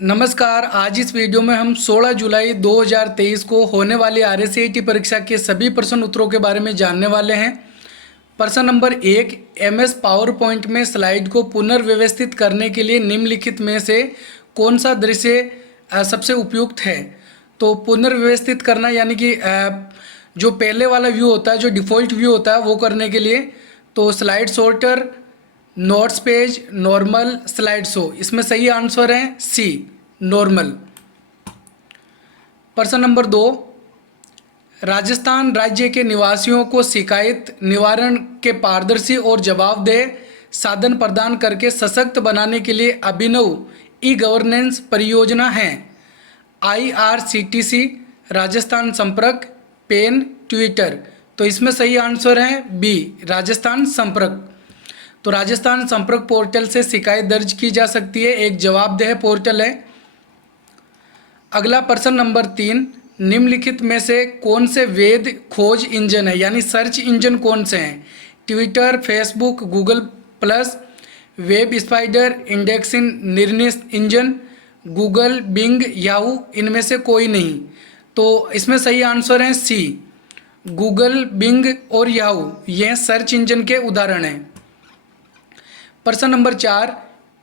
नमस्कार। आज इस वीडियो में हम 16 जुलाई 2023 को होने वाली RSCET परीक्षा के सभी प्रश्न उत्तरों के बारे में जानने वाले हैं। प्रश्न नंबर 1, MS पावर पॉइंट में स्लाइड को पुनर्व्यवस्थित करने के लिए निम्नलिखित में से कौन सा दृश्य सबसे उपयुक्त है। तो पुनर्व्यवस्थित करना यानी कि जो पहले वाला व्यू होता है, जो डिफ़ॉल्ट व्यू होता है, वो करने के लिए तो slide sorter, notes page, normal, slide show, इसमें सही आंसर है सी, नॉर्मल। प्रश्न नंबर 2, राजस्थान राज्य के निवासियों को शिकायत निवारण के पारदर्शी और जवाबदेह साधन प्रदान करके सशक्त बनाने के लिए अभिनव ई गवर्नेंस परियोजना है। IRCTC, राजस्थान संपर्क, पेन, ट्विटर। तो इसमें सही आंसर है बी, राजस्थान संपर्क। तो राजस्थान संपर्क पोर्टल से शिकायत दर्ज की जा सकती है, एक जवाबदेह पोर्टल है। अगला प्रश्न नंबर 3, निम्नलिखित में से कौन से वेद खोज इंजन है, यानी सर्च इंजन कौन से हैं। Twitter, Facebook, Google plus, web spider, indexing निर्णय इंजन, गूगल, बिंग, याहू, इनमें से कोई नहीं। तो इसमें सही आंसर है सी, गूगल, बिंग और याहू, यह सर्च इंजन के उदाहरण हैं। प्रश्न नंबर 4,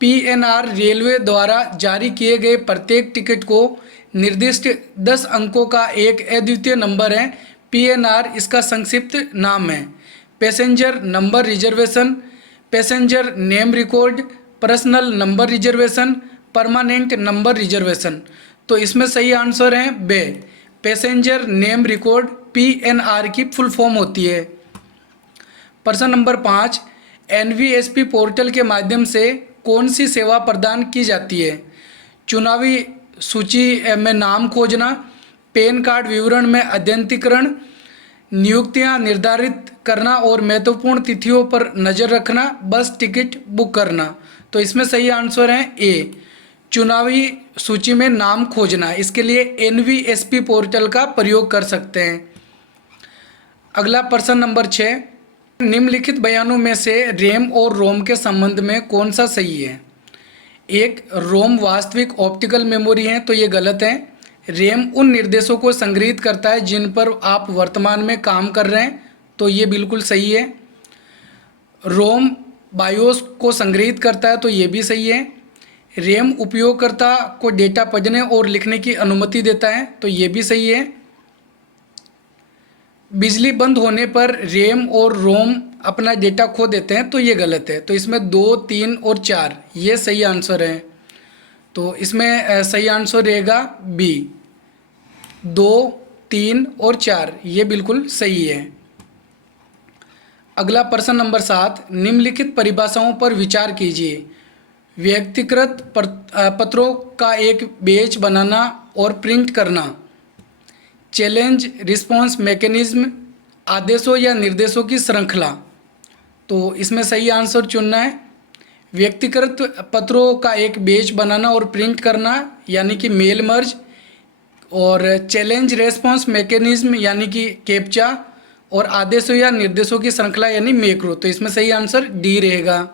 PNR रेलवे द्वारा जारी किए गए प्रत्येक टिकट को निर्दिष्ट 10 अंकों का एक अद्वितीय नंबर है। PNR इसका संक्षिप्त नाम है। Passenger number reservation, passenger name record, personal number reservation, permanent number reservation. तो इसमें सही आंसर है बे, पैसेंजर नेम रिकॉर्ड PNR की फुल फॉर्म होती है। प्रश्न नंबर 5, NVSP पोर्टल के माध्यम से कौन सी सेवा प्रदान की जाती है। चुनावी सूची में नाम खोजना, पैन कार्ड विवरण में अद्यतनीकरण, नियुक्तियां निर्धारित करना और महत्वपूर्ण तिथियों पर नज़र रखना, बस टिकट बुक करना। तो इसमें सही आंसर है ए, चुनावी सूची में नाम खोजना। इसके लिए NVSP पोर्टल का प्रयोग कर सकते हैं। अगला प्रश्न नंबर 6, निम्नलिखित बयानों में से रैम और रोम के संबंध में कौन सा सही है। एक, रोम वास्तविक ऑप्टिकल मेमोरी है, तो ये गलत है। रैम उन निर्देशों को संग्रहित करता है जिन पर आप वर्तमान में काम कर रहे हैं, तो ये बिल्कुल सही है। रोम बायोस को संग्रहित करता है, तो ये भी सही है। रैम उपयोगकर्ता को डेटा पढ़ने और लिखने की अनुमति देता है, तो ये भी सही है। बिजली बंद होने पर रैम और रोम अपना डेटा खो देते हैं, तो ये गलत है। तो इसमें 2, 3 और 4 ये सही आंसर है। तो इसमें सही आंसर रहेगा बी, 2, 3 और 4 ये बिल्कुल सही है। अगला प्रश्न नंबर 7, निम्नलिखित परिभाषाओं पर विचार कीजिए। व्यक्तिगत पत्रों का एक बैच बनाना और प्रिंट करना, चैलेंज रिस्पॉन्स मैकेनिज्म, आदेशों या निर्देशों की श्रृंखला। तो इसमें सही आंसर चुनना है। व्यक्तिगत पत्रों का एक बैच बनाना और प्रिंट करना यानी कि मेल मर्ज, और चैलेंज रिस्पॉन्स मैकेनिज्म यानी कि कैप्चा, और आदेशों या निर्देशों की श्रृंखला यानी मैक्रो। तो इसमें सही आंसर डी रहेगा।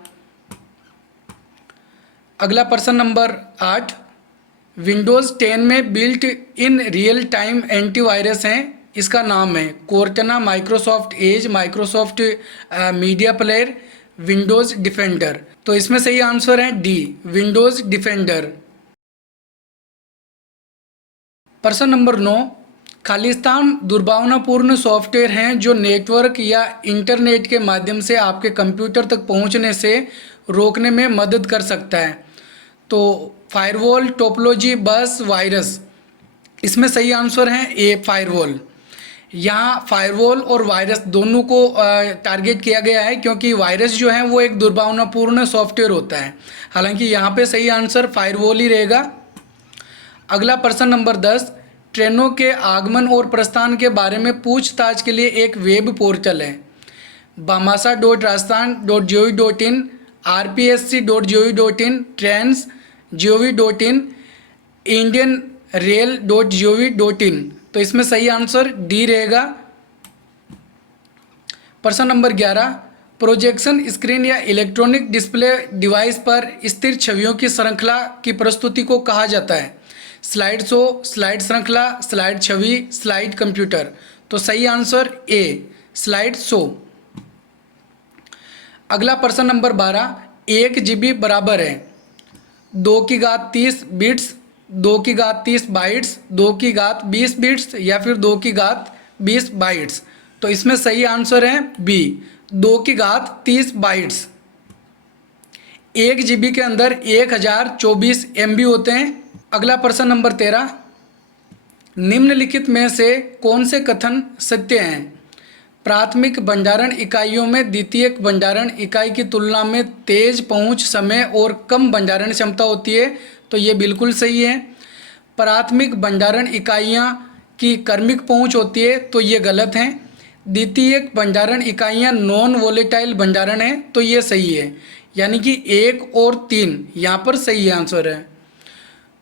अगला प्रश्न नंबर 8, विंडोज़ 10 में built in real time antivirus हैं, इसका नाम है Cortana, Microsoft Edge, Microsoft Media Player, Windows Defender. तो इसमें सही आंसर है डी, विंडोज़ डिफेंडर। प्रश्न नंबर 9, खालिस्तान दुर्भावनापूर्ण सॉफ्टवेयर हैं जो नेटवर्क या इंटरनेट के माध्यम से आपके कंप्यूटर तक पहुंचने से रोकने में मदद कर सकता है। तो फायरवॉल, टोपोलॉजी, बस, वायरस। इसमें सही आंसर है ए, फायरवॉल। यहाँ फायरवॉल और वायरस दोनों को टारगेट किया गया है, क्योंकि वायरस जो है वो एक दुर्भावनापूर्ण सॉफ्टवेयर होता है। हालांकि यहाँ पे सही आंसर फायरवॉल ही रहेगा। अगला प्रश्न नंबर 10, ट्रेनों के आगमन और प्रस्थान के बारे में पूछताछ के लिए एक वेब पोर्टल है। bhamasa.rajasthan.gov.in, rpsc.gov.in, trans.gov.in, indianrail.gov.in। तो इसमें सही आंसर डी रहेगा। प्रश्न नंबर 11, प्रोजेक्शन स्क्रीन या इलेक्ट्रॉनिक डिस्प्ले डिवाइस पर स्थिर छवियों की श्रृंखला की प्रस्तुति को कहा जाता है? स्लाइड शो, स्लाइड श्रृंखला, स्लाइड छवि, स्लाइड कंप्यूटर। तो सही आंसर ए, स्लाइड शो। अगला प्रश्न नंबर 12, 1 GB बराबर है 2 की घात 30 बिट्स, 2 की घात 30 बाइट्स, 2 की घात 20 बिट्स या फिर 2 की घात 20 बाइट्स। तो इसमें सही आंसर है बी, 2 की घात 30 बाइट्स। 1 GB के अंदर 1024 MB होते हैं। अगला प्रश्न नंबर 13, निम्नलिखित में से कौन से कथन सत्य हैं? प्राथमिक भंडारण इकाइयों में द्वितीयक भंडारण इकाई की तुलना में तेज पहुंच समय और कम भंडारण क्षमता होती है। तो ये बिल्कुल सही है। प्राथमिक भंडारण इकाइयां की क्रमिक पहुंच होती है, तो ये गलत है। द्वितीयक भंडारण इकाइयां नॉन वोलेटाइल भंडारण है, तो ये सही है। यानी कि 1 और 3 यहाँ पर सही आंसर है।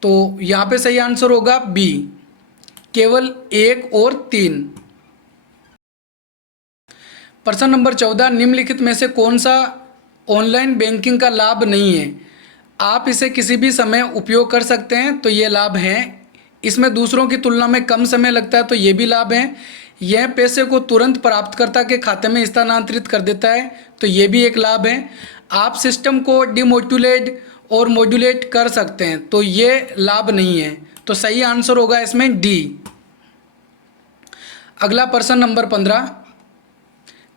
तो यहाँ पे सही आंसर होगा बी, केवल 1 और 3। प्रश्न नंबर 14, निम्नलिखित में से कौन सा ऑनलाइन बैंकिंग का लाभ नहीं है? आप इसे किसी भी समय उपयोग कर सकते हैं, तो ये लाभ हैं। इसमें दूसरों की तुलना में कम समय लगता है, तो ये भी लाभ हैं। यह पैसे को तुरंत प्राप्तकर्ता के खाते में स्थानांतरित कर देता है, तो ये भी एक लाभ है। आप सिस्टम को डिमोड्यूलेट और मॉड्यूलेट कर सकते हैं, तो ये लाभ नहीं है। तो सही आंसर होगा इसमें डी। अगला प्रश्न नंबर 15,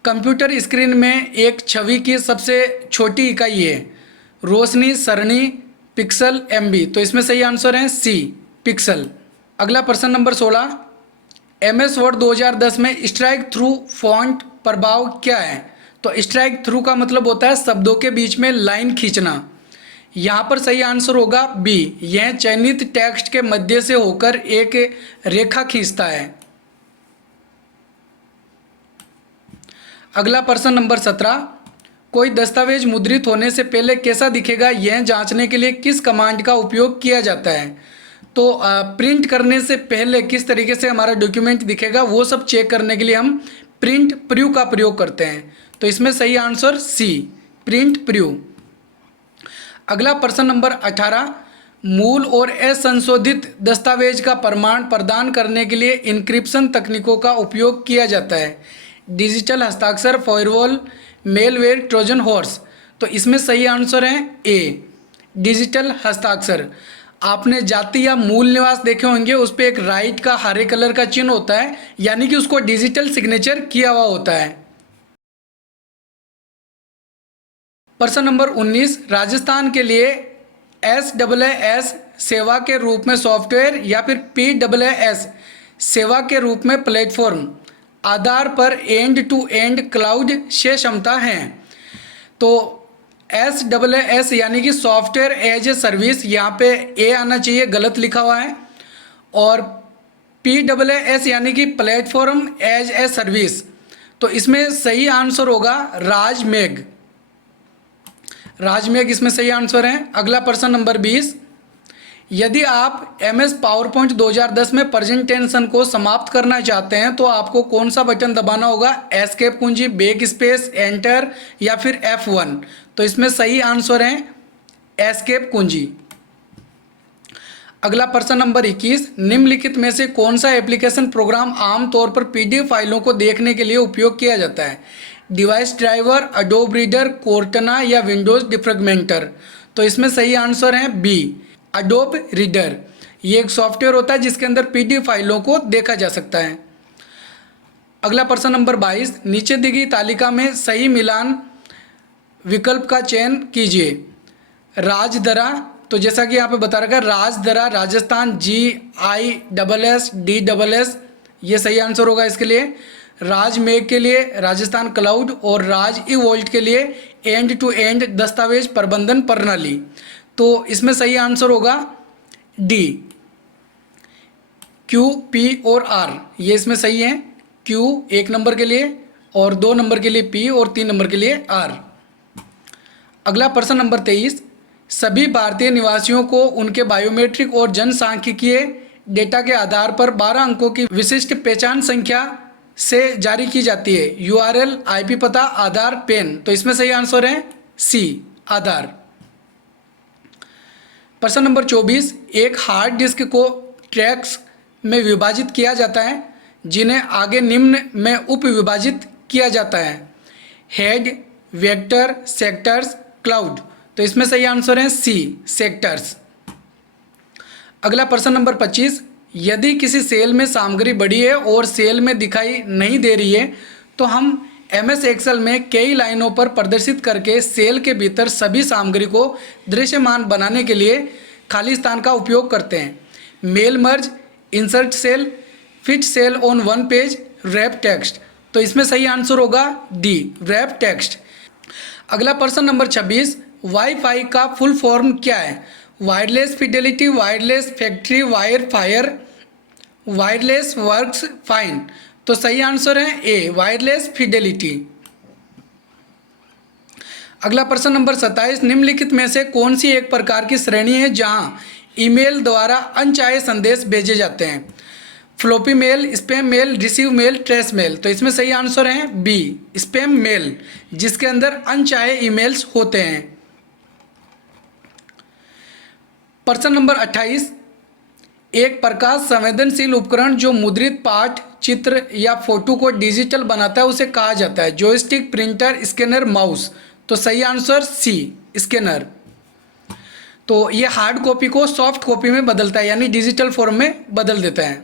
कंप्यूटर स्क्रीन में एक छवि की सबसे छोटी इकाई है रोशनी, सरणी, पिक्सल, MB। तो इसमें सही आंसर है सी, पिक्सल। अगला प्रश्न नंबर 16, MS वर्ड 2010 में स्ट्राइक थ्रू फॉन्ट प्रभाव क्या है? तो स्ट्राइक थ्रू का मतलब होता है शब्दों के बीच में लाइन खींचना। यहाँ पर सही आंसर होगा बी, यह चयनित टेक्स्ट के मध्य से होकर एक रेखा खींचता है। अगला प्रश्न नंबर 17, कोई दस्तावेज मुद्रित होने से पहले कैसा दिखेगा, यह जांचने के लिए किस कमांड का उपयोग किया जाता है? तो प्रिंट करने से पहले किस तरीके से हमारा डॉक्यूमेंट दिखेगा, वो सब चेक करने के लिए हम प्रिंट प्रीव्यू का प्रयोग करते हैं। तो इसमें सही आंसर सी, प्रिंट प्रीव्यू। अगला प्रश्न नंबर 18, मूल और असंशोधित दस्तावेज का प्रमाण प्रदान करने के लिए इंक्रिप्शन तकनीकों का उपयोग किया जाता है। डिजिटल हस्ताक्षर, फायरवॉल, मेलवेयर, ट्रोजन हॉर्स। तो इसमें सही आंसर है ए, डिजिटल हस्ताक्षर। आपने जाति या मूल निवास देखे होंगे, उस पर एक राइट का हरे कलर का चिन्ह होता है, यानी कि उसको डिजिटल सिग्नेचर किया हुआ होता है। प्रश्न नंबर 19, राजस्थान के लिए SAAS सेवा के रूप में सॉफ्टवेयर या फिर PAAS सेवा के रूप में प्लेटफॉर्म आधार पर एंड टू एंड क्लाउड से क्षमता है। तो SAAS यानी कि सॉफ्टवेयर एज ए सर्विस, यहाँ पे ए आना चाहिए, गलत लिखा हुआ है। और PAAS यानी कि प्लेटफॉर्म एज ए सर्विस, तो इसमें सही आंसर होगा राजमेघ। राजमेघ इसमें सही आंसर है। अगला प्रश्न नंबर 20, यदि आप MS पावरपॉइंट 2010 में प्रेजेंटेशन को समाप्त करना चाहते हैं तो आपको कौन सा बटन दबाना होगा? एस्केप कुंजी, बैक स्पेस, एंटर या फिर F1। तो इसमें सही आंसर है एस्केप कुंजी। अगला प्रश्न नंबर 21, निम्नलिखित में से कौन सा एप्लीकेशन प्रोग्राम आमतौर पर PDF फाइलों को देखने के लिए उपयोग किया जाता है? डिवाइस ड्राइवर, अडोब रीडर, कोर्टना या विंडोज डिफ्रेगमेंटर। तो इसमें सही आंसर है बी, अडोब रीडर। ये एक सॉफ्टवेयर होता है जिसके अंदर PDF फाइलों को देखा जा सकता है। अगला प्रश्न नंबर 22, नीचे दी गई तालिका में सही मिलान विकल्प का चयन कीजिए। राजदरा, तो जैसा कि यहाँ पे बता रखा है राजदरा, राजस्थान, GISSDSS, ये सही आंसर होगा इसके लिए। राजमेघ के लिए राजस्थान क्लाउड और राज इवोल्ट के लिए एंड टू एंड दस्तावेज प्रबंधन प्रणाली। तो इसमें सही आंसर होगा डी, Q, P और R। ये इसमें सही है। Q 1 नंबर के लिए और 2 नंबर के लिए P और 3 नंबर के लिए R। अगला प्रश्न नंबर 23, सभी भारतीय निवासियों को उनके बायोमेट्रिक और जनसांख्यिकीय डेटा के आधार पर 12 अंकों की विशिष्ट पहचान संख्या से जारी की जाती है? यूआरएल, आईपी पता, आधार, पेन। तो इसमें सही आंसर है सी, आधार। प्रश्न नंबर 24, एक हार्ड डिस्क को ट्रैक्स में विभाजित किया जाता है जिन्हें आगे निम्न में उप विभाजित किया जाता है? Head, vector, sectors, cloud. तो इसमें सही आंसर है सी, सेक्टर्स। अगला प्रश्न नंबर 25, यदि किसी सेल में सामग्री बड़ी है और सेल में दिखाई नहीं दे रही है तो हम MS एक्सेल में कई लाइनों पर प्रदर्शित करके सेल के भीतर सभी सामग्री को दृश्यमान बनाने के लिए खाली स्थान का उपयोग करते हैं? Mail merge, insert cell, fit cell on one page, wrap text. तो इसमें सही आंसर होगा डी, रैप टेक्स्ट। अगला प्रश्न नंबर 26, वाईफाई का फुल फॉर्म क्या है? Wireless Fidelity, wireless factory wire fire, wireless works fine. तो सही आंसर है ए, वायरलेस फिडेलिटी। अगला प्रश्न नंबर 27, निम्नलिखित में से कौन सी एक प्रकार की श्रेणी है जहां ईमेल द्वारा अनचाहे संदेश भेजे जाते हैं? Floppy mail, spam mail, receive mail, trace mail. तो इसमें सही आंसर है बी, स्पैम मेल, जिसके अंदर अनचाहे ईमेल्स होते हैं। प्रश्न नंबर 28, एक प्रकाश संवेदनशील उपकरण जो मुद्रित पाठ, चित्र या फोटो को डिजिटल बनाता है उसे कहा जाता है? Joystick, printer, scanner, mouse. तो सही आंसर सी, स्कैनर। तो ये हार्ड कॉपी को सॉफ्ट कॉपी में बदलता है, यानी डिजिटल फॉर्म में बदल देता है।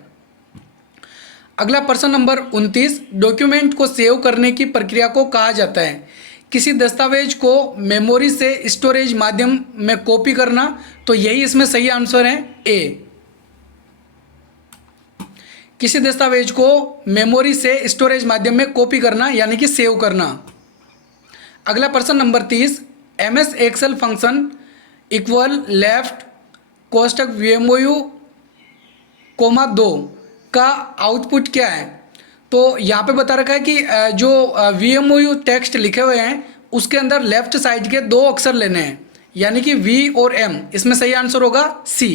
अगला प्रश्न नंबर 29, डॉक्यूमेंट को सेव करने की प्रक्रिया को कहा जाता है? किसी दस्तावेज को मेमोरी से स्टोरेज माध्यम में कॉपी करना। तो यही इसमें सही आंसर है ए, किसी दस्तावेज को मेमोरी से स्टोरेज माध्यम में कॉपी करना यानी कि सेव करना। अगला प्रश्न नंबर 30, MS Excel function equal left कोष्टक VMOU, 2 का आउटपुट क्या है? तो यहाँ पे बता रखा है कि जो VMOU टेक्स्ट लिखे हुए हैं उसके अंदर लेफ्ट साइड के 2 अक्षर लेने हैं, यानी कि V और M। इसमें सही आंसर होगा सी।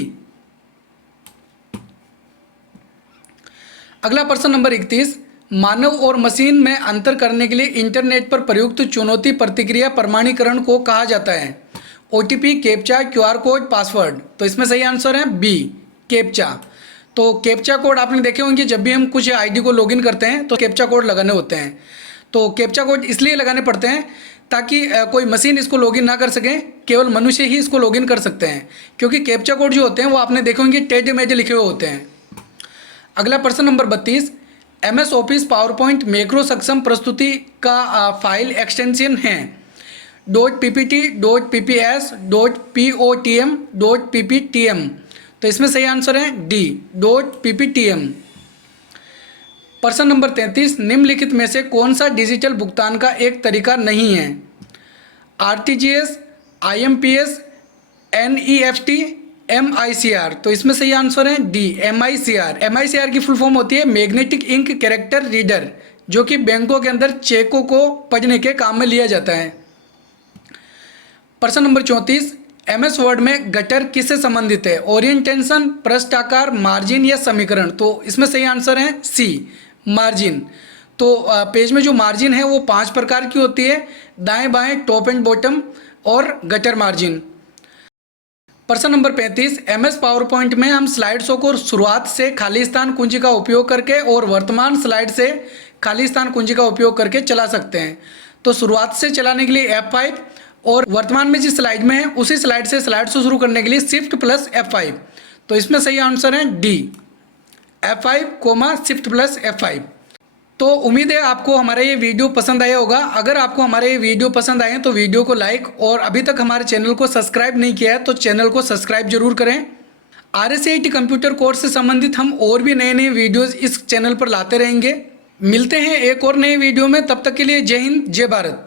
अगला प्रश्न नंबर 31, मानव और मशीन में अंतर करने के लिए इंटरनेट पर प्रयुक्त चुनौती प्रतिक्रिया प्रमाणीकरण को कहा जाता है? OTP, captcha, QR code, password. तो इसमें सही आंसर है बी, कैप्चा। तो कैप्चा कोड आपने देखे होंगे, जब भी हम कुछ आईडी को लॉगिन करते हैं तो कैप्चा कोड लगाने होते हैं। तो कैप्चा कोड इसलिए लगाने पड़ते हैं ताकि कोई मशीन इसको लॉगिन ना कर सके, केवल मनुष्य ही इसको लॉगिन कर सकते हैं, क्योंकि कैप्चा कोड जो होते हैं वो आपने देखे होंगे टेढ़े मेढ़े लिखे हुए होते हैं। अगला प्रश्न number 32, MS office PowerPoint macro सक्षम प्रस्तुति का फाइल एक्सटेंशन है? .ppt, .pps, .potm, .pptm। तो इसमें सही आंसर है डी, .pptm। प्रश्न नंबर 33, निम्नलिखित में से कौन सा डिजिटल भुगतान का एक तरीका नहीं है? RTGS, IMPS, NEFT, MICR। तो इसमें सही आंसर है डी, MICR। MICR की फुल फॉर्म होती है मैग्नेटिक इंक कैरेक्टर रीडर, जो कि बैंकों के अंदर चेकों को पढ़ने के काम में लिया जाता है। प्रश्न नंबर 34, MS वर्ड में गटर किससे संबंधित है? ओरिएंटेशन, पृष्ठाकार, मार्जिन या समीकरण। तो इसमें सही आंसर है सी, मार्जिन। तो पेज में जो मार्जिन है वो 5 प्रकार की होती है, दाएं बाएं, टॉप एंड बॉटम और गटर मार्जिन। प्रश्न नंबर 35, MS पावरपॉइंट में हम स्लाइड शो को शुरुआत से खाली स्थान कुंजी का उपयोग करके और वर्तमान स्लाइड से खाली स्थान कुंजी का उपयोग करके चला सकते हैं। तो शुरुआत से चलाने के लिए F5 और वर्तमान में जिस स्लाइड में है उसी स्लाइड से स्लाइड शो शुरू करने के लिए Shift + F5। तो इसमें सही आंसर है डी, F5, Shift + F5। तो उम्मीद है आपको हमारा ये वीडियो पसंद आया होगा। अगर आपको हमारे ये वीडियो पसंद आए तो वीडियो को लाइक, और अभी तक हमारे चैनल को सब्सक्राइब नहीं किया है तो चैनल को सब्सक्राइब जरूर करें। RSCIT कंप्यूटर कोर्स से संबंधित हम और भी नए नए वीडियोज़ इस चैनल पर लाते रहेंगे। मिलते हैं एक और नए वीडियो में, तब तक के लिए जय हिंद, जय भारत।